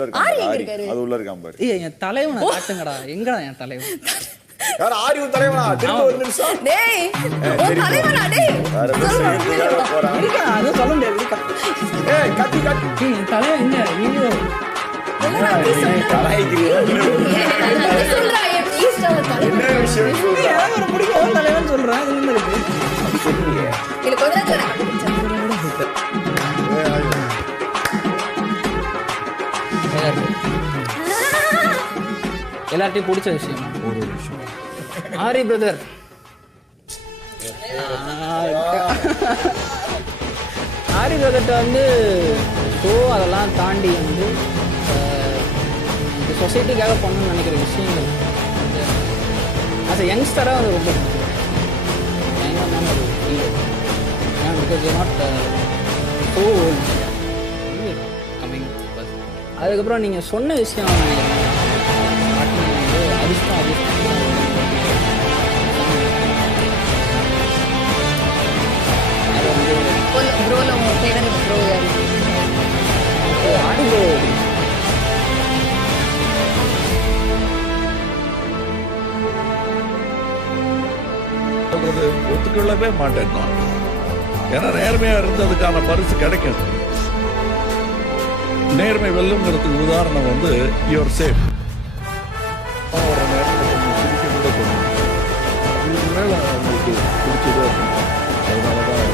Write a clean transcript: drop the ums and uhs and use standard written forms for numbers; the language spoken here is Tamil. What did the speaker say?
அது உள்ள இருக்கான் பாரு. ஏய் என் தலைவனை காட்டுங்கடா. எங்கடா என் தலைவன்? யார் ஆரி உன் தலைவனா? திரும்ப ஒரு நிமிஷம். டேய் உன் தலைவனா டேய். இருக்கா அது சொல்ல முடியாது. இருக்கா. ஏய் கத்தி கத்தி. என் தலைவன் எங்க? வீடியோ. கலாய்க்கிறியா? என்ன சொல்றா? ப்ளீஸ் என்ன விஷயம் சொல்றா? எனக்கு ஒரு பிடிக்கும் தலைவன் சொல்றேன். அது என்ன இருக்கு? இல்ல கொஞ்ச நேரம் எல்லார்ட்டையும் பிடிச்ச விஷயம் ஒரு விஷயம். ஆரி பிரதர் ஆரி பிரதர்கிட்ட வந்து ஸோ அதெல்லாம் தாண்டி வந்து இந்த சொசைட்டிக்காக பண்ணணும்னு நினைக்கிற விஷயங்கள் ஆஸ் அ யங்ஸ்டராக அது ரொம்ப பயங்கரமான ஒரு feel. Because not so coming. அதுக்கப்புறம் நீங்கள் சொன்ன விஷயம் வந்து அதிர்ஷ்டம் அது வந்து ப்ரோல உன் ஃபேவரட் ப்ரோ யாரு? ஆடியோ ஒத்துக்கொள்ளவே மாட்டேன் நான். ஏன்னா நேர்மையா இருந்ததுக்கான பரிசு கிடைக்கும். நேர்மை வெல்லுங்கிறதுக்கு உதாரணம் வந்து யுவர் சேஃப். ஒரு நேரத்தில் கொஞ்சம் சிரிக்க கூட தோணும். அதுக்கு மேல அவங்களுக்கு பிடிச்சதே அதனாலதான்